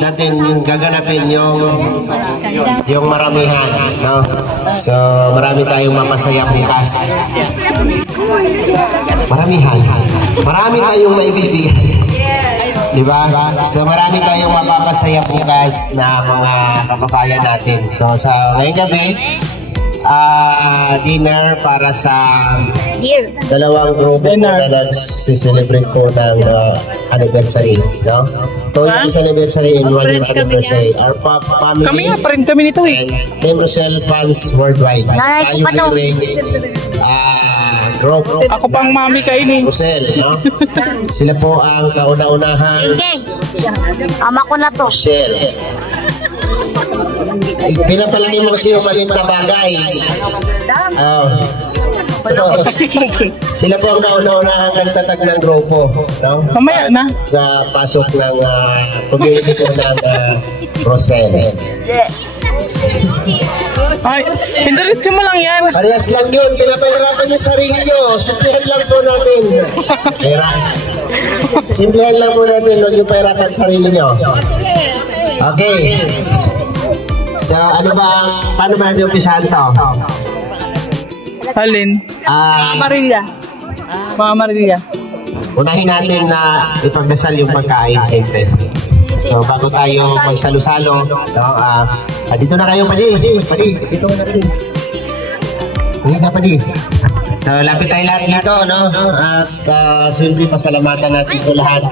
natin yung gaganapin yung maramihan, no? So marami tayong mapasaya bukas. Marami tayong maibibigay. Diba? So marami tayong mapapasaya bukas na mga kababayan natin. So sa ngayong gabi, dinner para sa dalawang grupo na nagsiselebrate po ng anniversary, no? So yung anniversary in 1 year anniversary, our family, kami nga pa rin kami nito eh. Team Rochelle fans worldwide. Pioneering group. Ako pang mami kainin. Rochelle, no? Sila po ang kauna-unahan. Ama ko na to. Rochelle. Pinapalagay mo kasi yung maliit na bagay. So, sila po ang kauna-unahang nagtatag ng grupo, no? Mamaya na. Sa pasok ng community po ng Rochelle. Ay, indiretso mo lang yan. Parehas lang yun. Pinapahirapan yung sarili nyo. Simplihan lang po natin. Simplihan lang po natin. Huwag yung pahirapan sarili nyo. Okay. So, ano ba, paano ba natin umpisahan to? Alin? Maria. Mga Maria. Unahin natin na ipagdasal yung pagkain, siyempre. So, bago tayo magsalo-salo, no, dito na kayo, Padi. Dito na rin. Padi. So, lapit tayo lahat dito, no? At siyempre, pasalamatan natin ito lahat.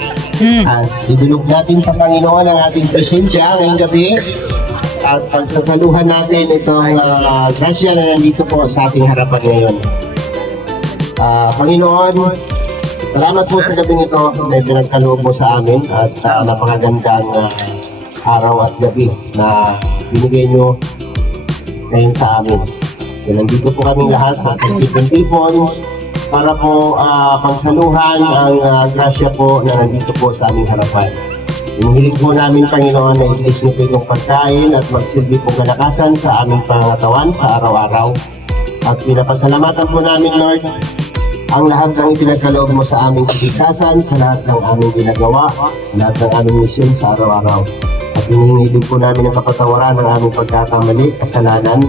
At idulog natin sa Panginoon ang ating presensya ngayong gabi. At pagsasaluhan natin itong grasya na nandito po sa ating harapan ngayon. Panginoon, salamat po sa gabing ito na pinagkaloob mo sa amin at napakagandang araw at gabi na binigay nyo ngayon sa amin. So nandito po kaming lahat at nagtipon-tipon para po pagsaluhan ang grasya po na nandito po sa aming harapan. Hinihiling po namin, Panginoon, na i-bless nyo po itong pagkain at magsilbi po kalakasan sa aming pangangatawan sa araw-araw. At pinapasalamatan po namin, Lord, ang lahat ng ipinagkaloob mo sa aming kaligtasan, sa lahat ng aming ginagawa, sa lahat ng aming misyon sa araw-araw. At hinihingi din po namin ang kapatawaran ng aming pagkakamali, kasalanan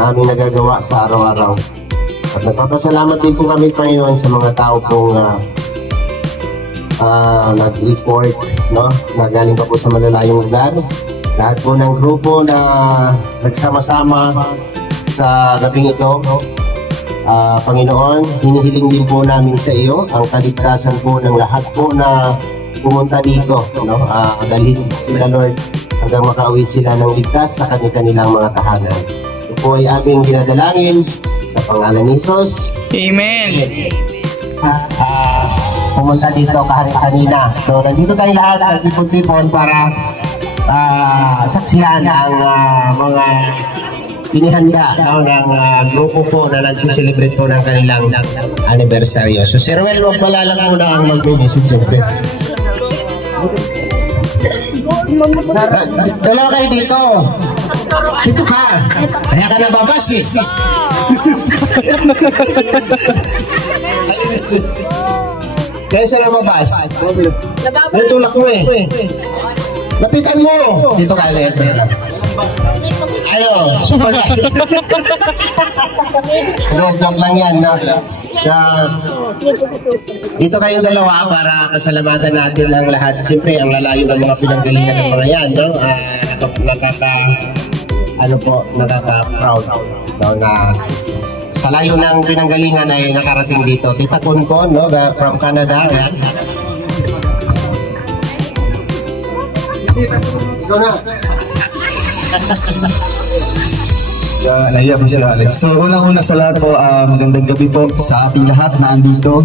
na aming nagagawa sa araw-araw. At nagpapasalamat din po kami, Panginoon, sa mga tao pong nag-effort, no? Na galing pa po sa malalayong lugar. Lahat po ng grupo na nagsama-sama sa gabing ito, Panginoon, hinihiling din po namin sa iyo ang kaligtasan po ng lahat po na pumunta dito, no? Dalhin sila, Lord, hanggang makauwi sila ng ligtas sa kanilang mga tahanan. Ito po ay aming ginadalangin sa pangalan ni Jesus. Amen. Pumunta dito kanina. So, nandito tayo lahat nagtipon-tipon para saksihan ang mga pinihanda ng grupo po na nagsiselebrate po ng kanilang anibersaryo. So, si Ruel, wag malalang muna ang mag-visit siyempre. Dalawa kayo dito. Dito ka. Kaya ka nababasis. Kaya sa lumabas. May tulak mo eh. Lapitan mo. Dito ka ulit. Ano? Super joke lang yan, no? So, dito kayong dalawa para pasalamatan natin ang lahat. Siyempre, ang lalayo ng mga pinanggalingan ng mga yan, no? Nakaka-proud. No, na sa layo ng pinanggalingan ay nakarating dito. Tita Kunkon, no? From Canada. Yan. Ito na. Nahiya po si Alex. So unang-una sa lahat po, magandang gabi po sa ating lahat na andito.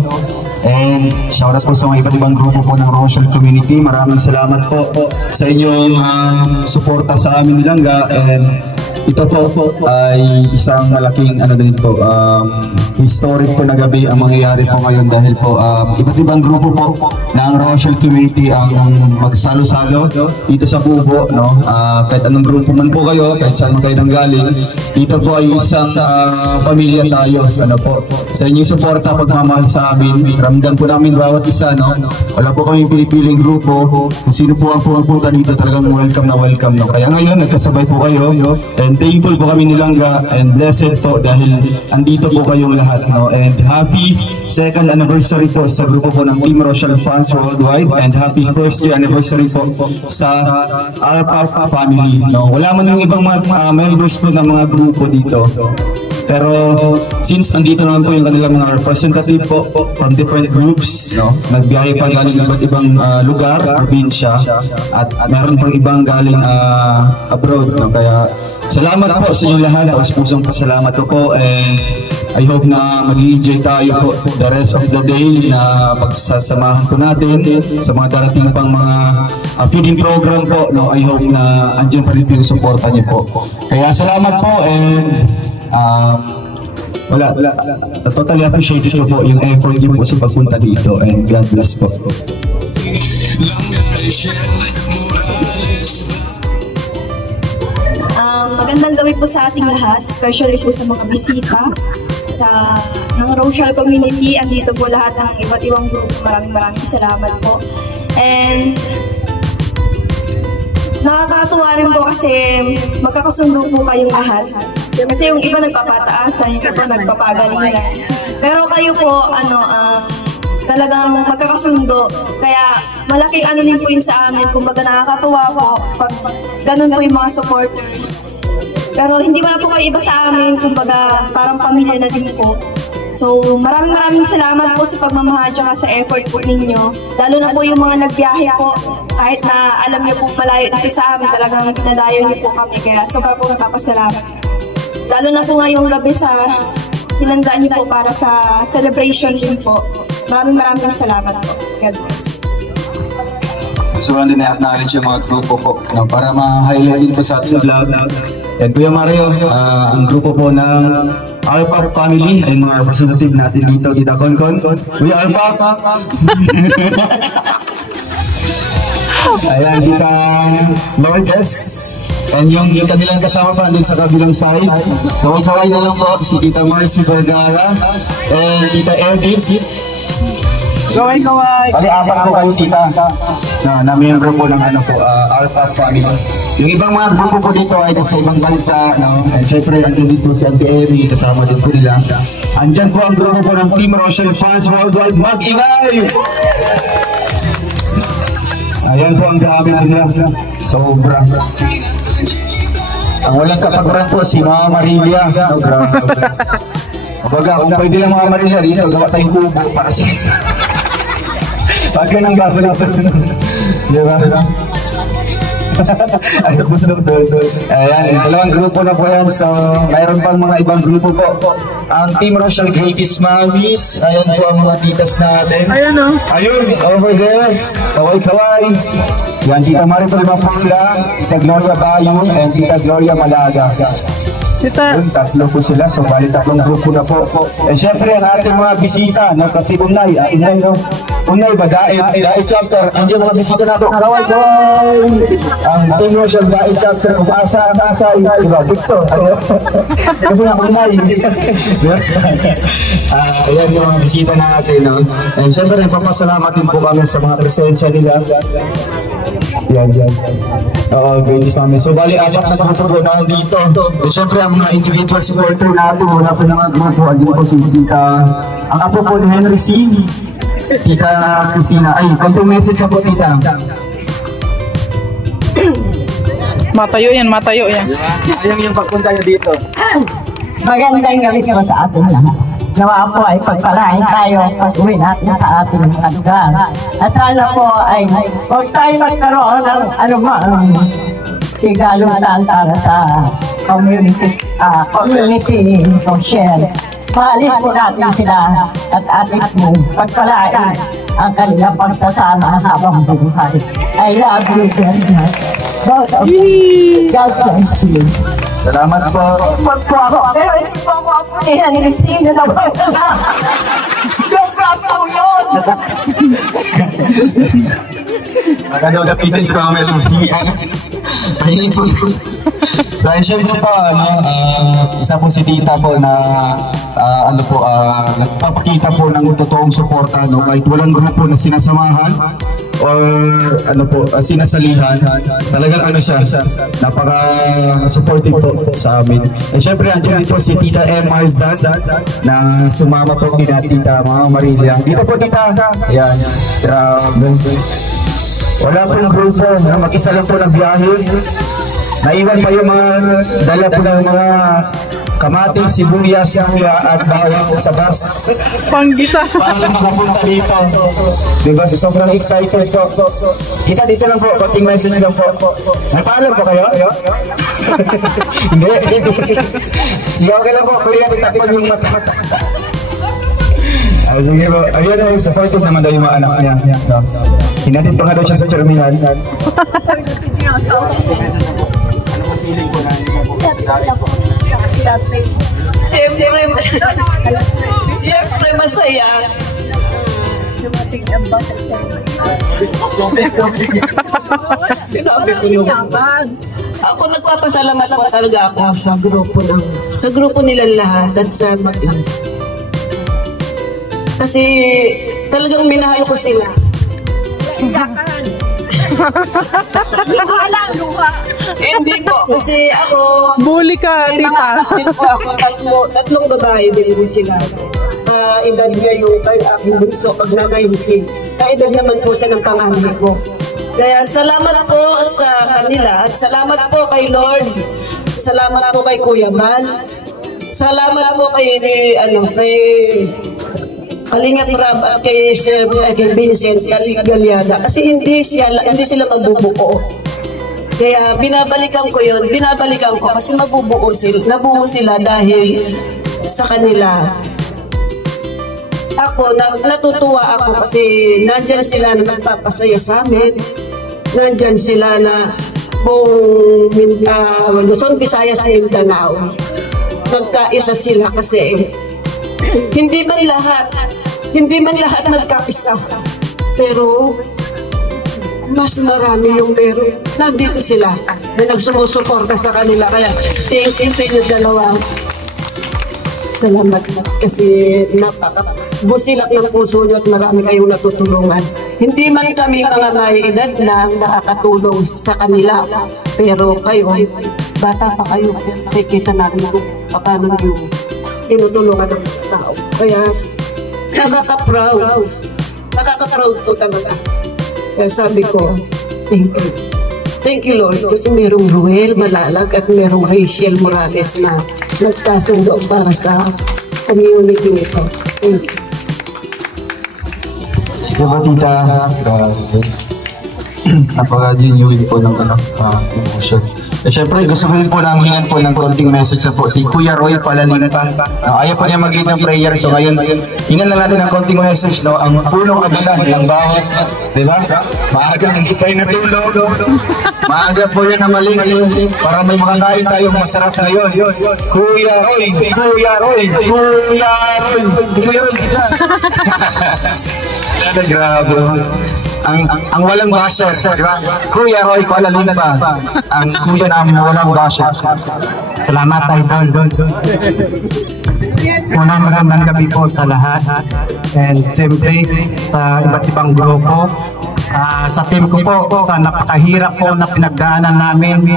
And shoutout po sa mga iba't ibang grupo po ng Rochelle Community. Maraming salamat po sa inyong suporta sa amin nilangga. And ito po ay isang malaking ano din po, historic po na gabi ang mangyayari po ngayon dahil po iba't ibang grupo po ng Rochelle community ang magsalo-salo dito sa Bubo, no? Kahit anong grupo man po kayo, kahit saan kayo nanggaling, dito po ay isang pamilya tayo, ano po. Sa inyong suporta, pagmamahal sa amin, ramdam po namin bawat isa, no? Wala po kami pinipiling grupo, kung sino po ang pumunta dito, talagang welcome na welcome, no? Kaya ngayon, nagkasabay po kayo, and thankful po kami ni Langga, and blessed po dahil andito po kayong lahat, no? And happy 2nd anniversary po sa grupo po ng Team Rochelle Fans Worldwide, and happy 1st year anniversary po sa RPAP family, no? Wala man yung ibang mga members po ng mga grupo dito, pero since nandito naman po yung kanilang mga representative po from different groups, no? Nagbiyahe pa galing iba't ibang lugar, probinsya, at meron pang ibang galing abroad, no? Kaya salamat po sa inyong lahat, pusong pasalamat po, and I hope na mag-i-enjoy tayo po the rest of the day na pagsasamahan po natin sa mga darating pang mga feeding program po, no? I hope na andyan pa rin po yung supporta niyo po. Kaya salamat po, and wala, totally appreciate ko po yung effort niyo po sa pagpunta dito, and God bless po. Magandang gabi po sa ating lahat, especially po sa mga bisita ng Rochelle community. Andito po lahat ng iba't ibang grupo. Maraming salamat po. And nakakatuwa rin po kasi magkakasundo po kayong lahat. Kasi yung iba nagpapataasan, yung iba nagpapagalingan. Pero kayo po, talagang magkakasundo. Kaya malaking ano din po yun sa amin. Kumbaga nakakatuwa po pag ganun po yung mga supporters. Pero hindi mo na po kayo iba sa amin. Kumbaga parang pamilya na din po. So maraming salamat po sa pagmamahal at sa effort po ninyo. Lalo na po yung mga nagbiyahe po. Kahit na alam niyo po malayo dito sa amin, talagang pinadayo niyo po kami. Kaya sobrang po nagpapasalamat. Lalo na po ngayong gabi sa hinandaan niyo po para sa celebration din po. Maraming salamat po. God bless. So din na-acknowledge yung mga grupo po, no, para ma-highlight din po sa ating vlog. And Kuya Mario, ang grupo po ng RPAP family ay mga representative natin dito, Tita Konkon. We RPAP! Ayan, Tita Lourdes. And yung kanilang kasama pa din sa kabilang side. Kaway-kaway na lang po si Tita Marcy Vergara and Tita Edith. Kaway-kaway! Bali, apat po kayo, Tita, na miyembro po ng RPAP family. Yung ibang mga grupo po dito ay sa ibang bansa, no? And syempre, andyan dito si Auntie Eri, kasama din po nila. Andyan po ang grupo po ng Team Rochelle Fans Worldwide. Mag-ingay! Ayan po ang gamit nila. Sobra. Ang walang kapagran po si Mama Marilia. Oh, grabe. Baga, kung pwede lang Mama Marilia dito, gawa tayong kubo para sa... Bakit ka nang gagawin natin? Di ba? Ay, sa puso ng doon. Ayan, dalawang grupo na po yan. So, mayroon pang mga ibang grupo po. Ang Team Rochelle Greatest Mamis. Ayan po ang mga titas natin. Ayan o. Ayun, over there. Kaway-kaway. Yan, Tita Marito Limapula, Tita Gloria Bayo, and Tita Gloria Malaga. Tita. Yun, tatlo po sila. So, bali tatlong grupo na po. And syempre, ang ating mga bisita, no? Kasi Unay, no? Unay ba, Dait Chapter. Andiyan mga bisita natin. Kaway-kaway! Ang Team Rochelle Dait Chapter, kung asa, diba, Victor. Kasi nga, Unay. Ayan yung mga bisita natin, no? And syempre, nagpapasalamat din po kami sa mga presensya nila. Yan. Oo, Greatest Mami. So, bali, apat na grupo na dito. And syempre, ang mga individual supporter natin, wala po na mga grupo. Andun po si Tita, ang apo po ni Henry C. Tita Christina. Ay, konting message na po, Tita. Matayo yan. Ayang yung pagpunta niya dito. Magandang gabi po sa ating lahat. Nawa po ay pagpalain tayo pag-uwi natin sa ating lugar. At sana po ay huwag tayo magkaroon ng sigalutan para sa community social. Mahalin po natin sila at ating po pagpalain ang kanilang pagsasama habang buhay. I love you very much. God bless you. Salamat po. Sport po ako. Pero hindi po ako apunihan. Sino na ba? Joke lang po yun. Baka daw napitin sa mga meron siyan. Pahingin po. So, syempre po, isa po si Tita po na nagpapakita po ng totoong suporta, no? Kahit walang grupo na sinasamahan or sinasalihan, talagang siya, napaka-supportive po sa amin. And syempre, andyan po si Tita M. Marzan na sumama po kina Tita Mama Marilia. Dito po, Tita. Ayan. Wala pong grupo, mag-isa lang po ng biyahe. Naiwan pa yung mga dala po ng mga kamatis, sibuyas, at bawang sa bus. Panggisa. Para lang makapunta dito. Diba? So, sobrang excited po. Kita dito lang po, konting message lang po. May paalam po kayo? Hindi. Sige, okay lang po. Pwede natin takpan yung mata. Sige po. Ayun, supportive naman daw yung mga anak niya. Hinatid pa nga daw siya sa terminal. Siyempre masaya. Sinabi ko yung ako nagpapasalamat po talaga ako sa grupo nila lahat at sa Matlang. Kasi talagang minahal ko sila. Hindi po, kasi ako Bully ka, may mga tita. anak din po ako, tatlong babae din po sila. Edad niya yung kay aking bunso, pag nanayukin. Kaedad naman po siya ng panganay ko. Kaya salamat po sa kanila at salamat po kay Lord. Salamat po kay Kuya Bal. Salamat po kay Kalingap Rab at kay Sir Vincent Galiada. Kasi hindi sila mabubuo. Kaya binabalikan ko kasi nabuo sila dahil sa kanila. Ako, natutuwa ako kasi nandyan sila na nagpapasaya sa amin. Nandyan sila na buong Luzon, Visayas, Mindanao. Nagkaisa sila kasi hindi man lahat nagkaisa. Pero mas marami yung meron. Nandito sila na nagsumusuporta sa kanila. Kaya thank you sa inyo dalawa. Salamat kasi busilak ng puso nyo at marami kayong natutulungan. Hindi man kami mga may edad na nakakatulong sa kanila. Pero kayo, bata pa kayo, nakikita natin kung paano yung tinutulungan ng tao. Kaya nakaka-proud po talaga. Kaya sabi ko, thank you. Thank you, Lord, kasi merong Ruel Malalag at merong Rachel Morales na nagkasundo para sa community nito. Thank you. Diba, Tita? Napaka-genuine po ng emotion. Siyempre, gusto ko rin po nang hingan po ng konting message na po si Kuya Roy Palalinpan. Ayaw po niya mag-lead ng prayer. So ngayon, hingan lang natin ng konting message. No? Ang punong kabila ng bawat, di ba? Maaga hindi pa yung natulog. Maaga po yan na maling para may makakain tayong masarap ngayon. Kuya Roy! Kuya Roy! Kuya Roy! Kuya Roy! Grabe. Ang walang basher, Kuya Roy Palalinpan. Ang kuya na walang basher. Salamat, Idol. Unang magandang gabi po sa lahat. And siyempre sa iba't ibang grupo. Sa team ko po, sa napakahirap po na pinagdaanan namin.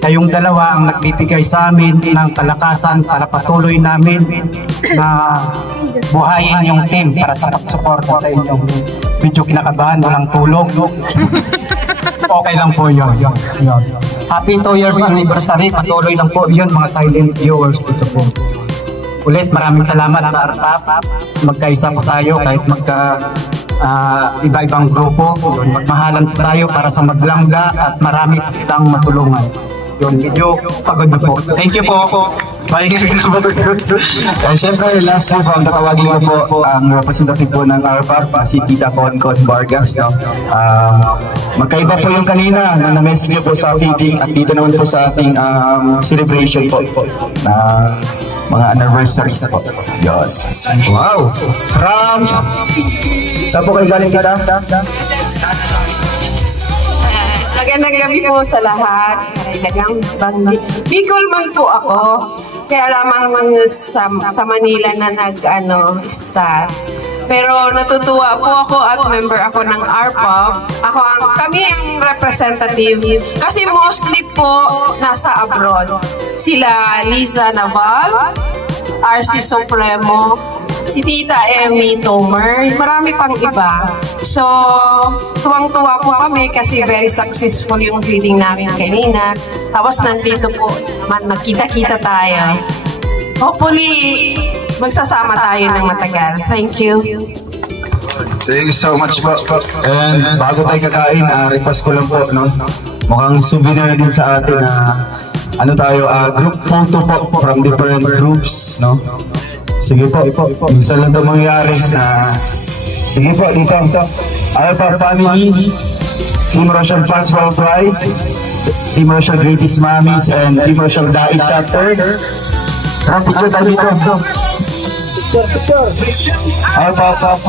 Kayong dalawa ang nagbibigay sa amin ng kalakasan para patuloy namin na buhayin yung team para sa pagsuporta sa inyo. Medyo kinakabahan, walang tulog. Okay lang po yun. Happy 2 years anniversary. Patuloy lang po yun, mga silent viewers. Ito po. Ulit, maraming salamat sa RPAP. Magkaisa po tayo kahit iba-ibang grupo. Magmahalan po tayo para sa maglangga at marami pa silang matulungan. Yun, medyo pagod na po. Thank you po. Pahinga na po. Siyempre, last po, tatawagin ko po ang representative po ng RPAP, si Tita Concon Vargas. No? Magkaiba po yung kanina na na-message niyo po sa meeting at dito naman po sa ating celebration po na mga anniversaries po. Yes. Wow! From... Saan po kayo galing kita? Magandang gabi po sa lahat. Bicol man po ako. Kaya lamang sa Manila na nag-start. Pero natutuwa po ako at member ako ng RPAP. Kami ang representative. Kasi mostly po nasa abroad. Sila Liza Naval, RC Supremo, si Tita Emmy Tomer, marami pang iba. So, tuwang-tuwa po kami kasi very successful yung feeding namin kanina. Tapos nandito po, magkita-kita tayo. Hopefully, magsasama tayo ng matagal. Thank you. Thank you so much po. And bago tayo kakain, request ko lang po, no? Mukhang souvenir din sa atin na group photo po from different groups, no? Sige po, minsan lang ito mangyayari na... Sige po, dito. RPAP Family, Team Rochelle Fans Worldwide, Team Rochelle Greatest Mommies, and Team Rochelle Dai Chapter. Tara, picture tayo dito. RPAP.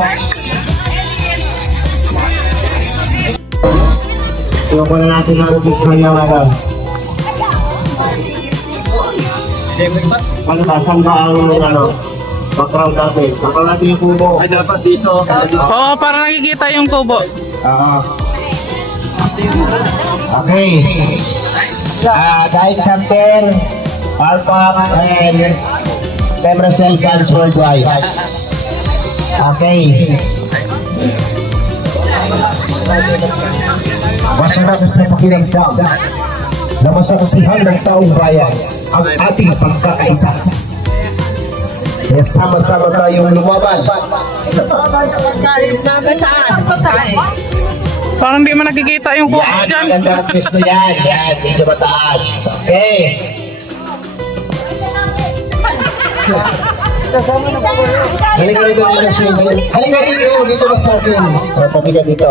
Ito po na natin ang picture yung Saan ba ang background natin? Background natin yung kubo. Ay, dapat dito. Oo, para nakikita yung kubo. Okay. Dahil chapter, RPAP, and Team Rochelle Fans Worldwide. Okay. Masarap sa pakiramdam na masaksihan ng taong bayan ang ating pagkakaisa. Kaya sama-sama tayong lumaban. Parang di mo nakikita yung kubo Yan, dyan. maganda ang gusto yan. Yan, dito mataas. Okay. Halika rito, halika rito, dito ka sa akin. Pabigat dito.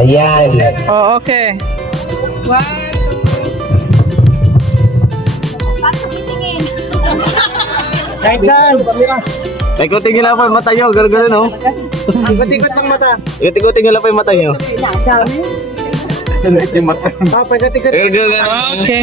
Ayan. Oh, okay. Ikot-ikot lang po yung mata nyo, gano'n no? Ikot-ikot lang mata. Ikot-ikot lang po yung mata nyo. Ikot-ikot. Okay.